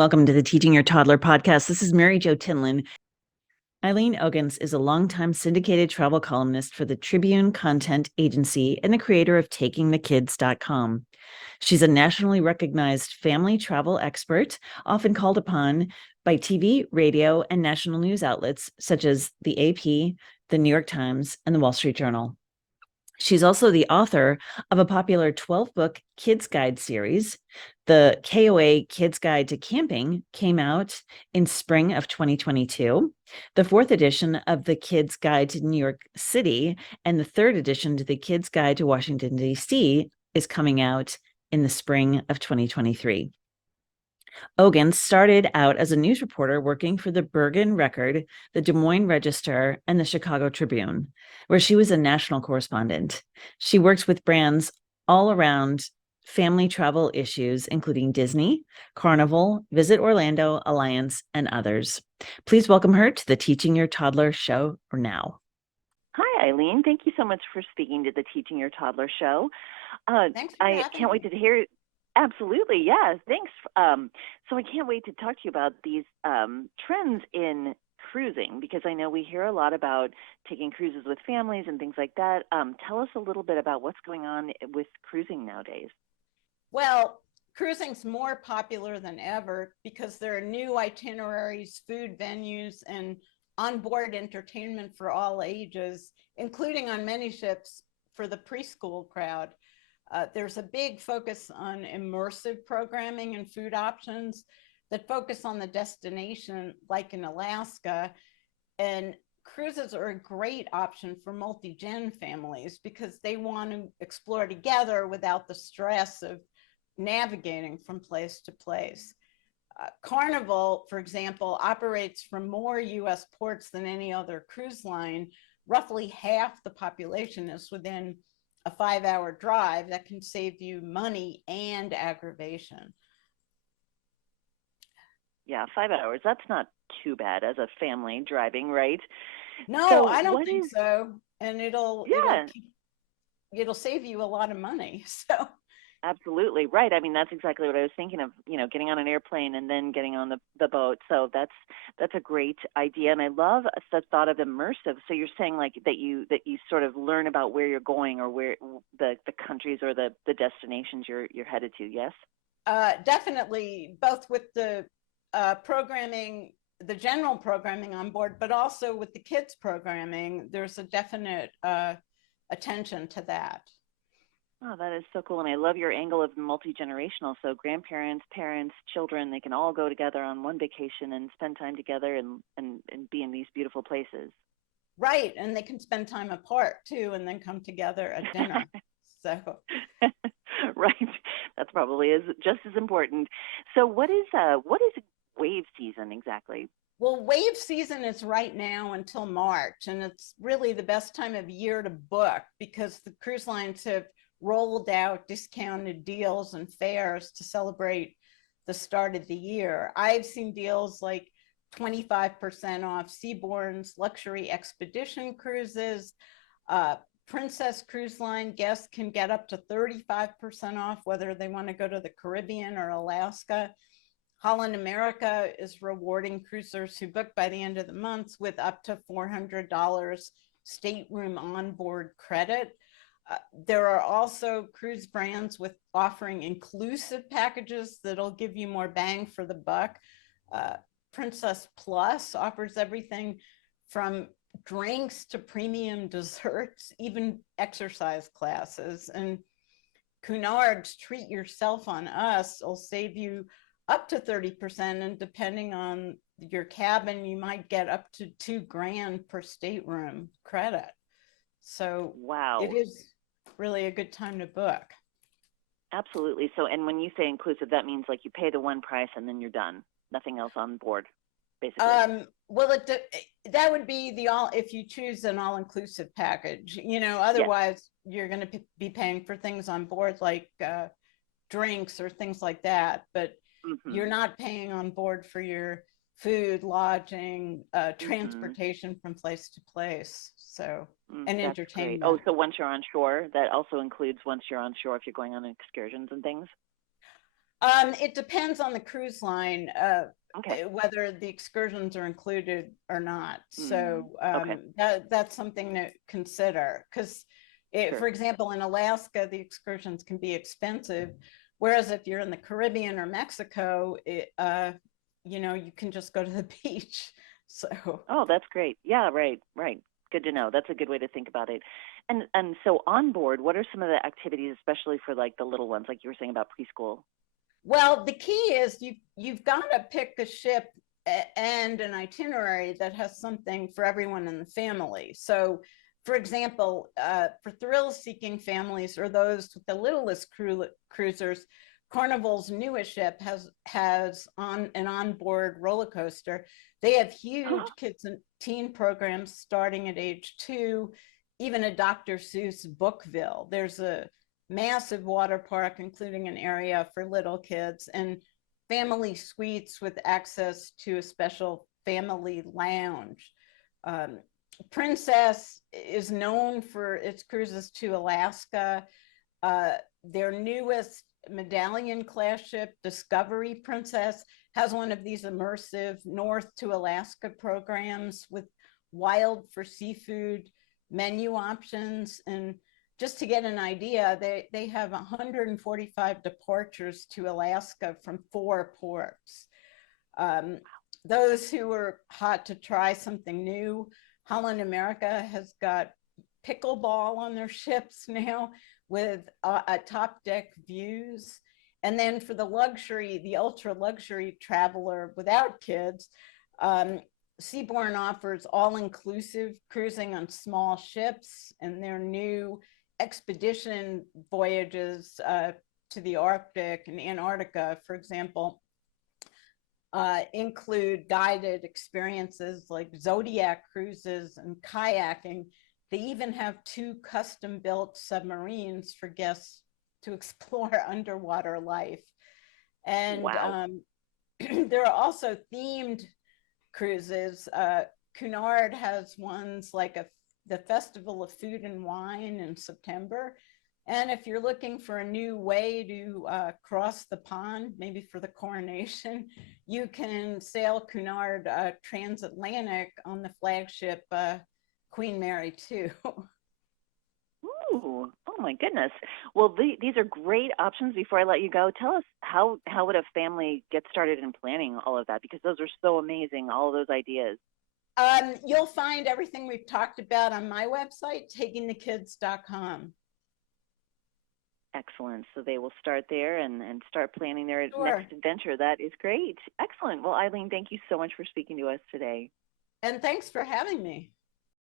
Welcome to the Teaching Your Toddler podcast. This is Mary Jo Tinlin. Eileen Ogintz is a longtime syndicated travel columnist for the Tribune Content Agency and the creator of takingthekids.com. She's a nationally recognized family travel expert, often called upon by TV, radio, and national news outlets such as the AP, the New York Times, and the Wall Street Journal. She's also the author of a popular 12-book kids guide series. The KOA Kid's Guide to Camping came out in spring of 2022. The fourth edition of the Kid's Guide to New York City and the third edition to the Kid's Guide to Washington, D.C. is coming out in the spring of 2023. Ogintz started out as a news reporter working for the Bergen Record, the Des Moines Register, and the Chicago Tribune, where she was a national correspondent. She works with brands all around family travel issues, including Disney, Carnival, Visit Orlando, Alliance, and others. Please welcome her to the Teaching Your Toddler show now. Hi, Eileen. Thank you so much for speaking to the Teaching Your Toddler show. Thanks for I can't wait to hear. Absolutely, yes. Thanks. So I can't wait to talk to you about these trends in cruising, because I know we hear a lot about taking cruises with families and things like that. Tell us a little bit about what's going on with cruising nowadays. Well, cruising's more popular than ever because there are new itineraries, food venues, and onboard entertainment for all ages, including on many ships for the preschool crowd. There's a big focus on immersive programming and food options that focus on the destination, like in Alaska. And cruises are a great option for multi-gen families because they want to explore together without the stress of navigating from place to place. Carnival, for example, operates from more US ports than any other cruise line. Roughly half the population is within a 5-hour drive. That can save you money and aggravation. Yeah, 5 hours. That's not too bad as a family driving, right? No, so I don't think so. And it'll save you a lot of money. So absolutely right. I mean, that's exactly what I was thinking of, getting on an airplane and then getting on the boat. So that's a great idea. And I love the thought of immersive. So you're saying like that you sort of learn about where you're going or where the countries or the destinations you're headed to. Yes? Definitely, both with the programming, the general programming on board, but also with the kids programming, there's a definite attention to that. Oh, that is so cool. And I love your angle of multi-generational. So grandparents, parents, children, they can all go together on one vacation and spend time together and be in these beautiful places. Right. And they can spend time apart too, and then come together at dinner. So right. That's probably just as important. So what is wave season exactly? Well, wave season is right now until March, and it's really the best time of year to book because the cruise lines have rolled out discounted deals and fares to celebrate the start of the year. I've seen deals like 25% off Seabourn's luxury expedition cruises. Princess Cruise Line guests can get up to 35% off whether they want to go to the Caribbean or Alaska. Holland America is rewarding cruisers who book by the end of the month with up to $400 stateroom onboard credit. There are also cruise brands with offering inclusive packages that'll give you more bang for the buck. Princess Plus offers everything from drinks to premium desserts, even exercise classes. And Cunard's Treat Yourself on Us will save you up to 30%, and depending on your cabin, you might get up to $2,000 per stateroom credit. So wow, it is really a good time to book. Absolutely. So, and when you say inclusive, that means like you pay the one price and then you're done. Nothing else on board, basically. Well, that would be if you choose an all-inclusive package. Otherwise you're going to be paying for things on board like drinks or things like that. But you're not paying on board for your food, lodging, transportation from place to place. So, and entertainment. Great. Oh, so once you're on shore, that also includes once you're on shore if you're going on excursions and things? It depends on the cruise line, Okay. whether the excursions are included or not. So Okay. that's something to consider, because Sure. for example, in Alaska, the excursions can be expensive. Whereas if you're in the Caribbean or Mexico, you can just go to the beach. So, Oh, that's great. Yeah, right. Good to know. That's a good way to think about it. And so on board, what are some of the activities, especially for like the little ones, like you were saying about preschool? well, the key is you've got to pick a ship and an itinerary that has something for everyone in the family. So, for example, for thrill-seeking families or those with the littlest cruisers, Carnival's newest ship has on an onboard roller coaster. They have huge kids and teen programs starting at age 2, even a Dr. Seuss Bookville. There's a massive water park, including an area for little kids, and family suites with access to a special family lounge. Princess is known for its cruises to Alaska. Their newest medallion class ship, Discovery Princess, has one of these immersive North to Alaska programs with wild for seafood menu options. And just to get an idea, they have 145 departures to Alaska from 4 ports. Those who are hot to try something new, Holland America has got pickleball on their ships now with a top deck views. And then for the ultra luxury traveler without kids, Seabourn offers all-inclusive cruising on small ships, and their new expedition voyages to the Arctic and Antarctica, for example, include guided experiences like Zodiac cruises and kayaking. They even have 2 custom-built submarines for guests to explore underwater life. And Wow. there are also themed cruises. Cunard has ones like the Festival of Food and Wine in September. And if you're looking for a new way to cross the pond, maybe for the coronation, you can sail Cunard transatlantic on the flagship Queen Mary 2. Ooh, oh my goodness. Well, these are great options. Before I let you go, tell us how would a family get started in planning all of that? Because those are so amazing, all of those ideas. You'll find everything we've talked about on my website, takingthekids.com. Excellent. So they will start there and start planning their Sure. next adventure. That is great. Excellent. Well, Eileen, thank you so much for speaking to us today. And thanks for having me.